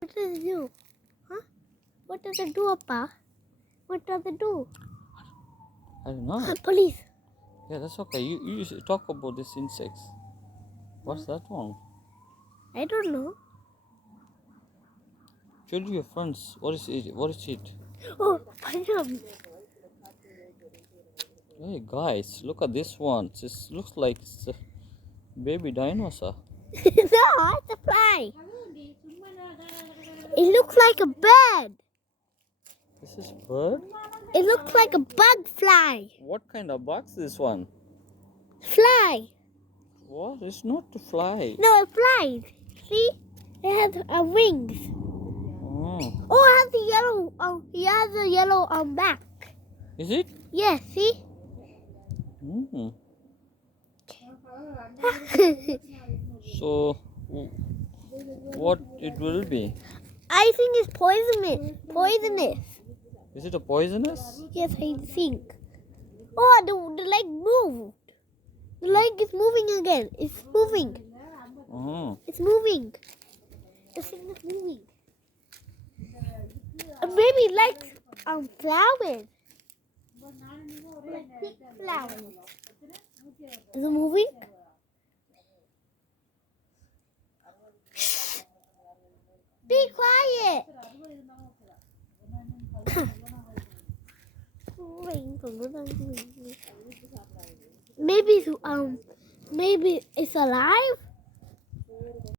What does it do? Huh? What does it do, Appa? What does it do? I don't know. Police. Yeah, that's okay. You should talk about these insects. What's that one? I don't know. Show your friends. What is it? What is it? Oh, Punjab. Hey guys, look at this one. This looks like it's a baby dinosaur. No, it's a fly. It looks like a bird. This is bird. It looks like a bug fly. What kind of bug is this one? Fly. What? It's not a fly. No, it flies. See? It has wings. Oh. Oh, it has a yellow. It has a yellow back. Is it? Yes. See? Mm. So, what it will be? I think it's poisonous. Poisonous. Is it a poisonous? Yes, I think. Oh, the leg moved. The leg is moving again. It's moving. Oh. It's moving. The thing is moving. Maybe it likes flowers. Like pink flowers. Is it moving? Be quiet. Maybe it's alive.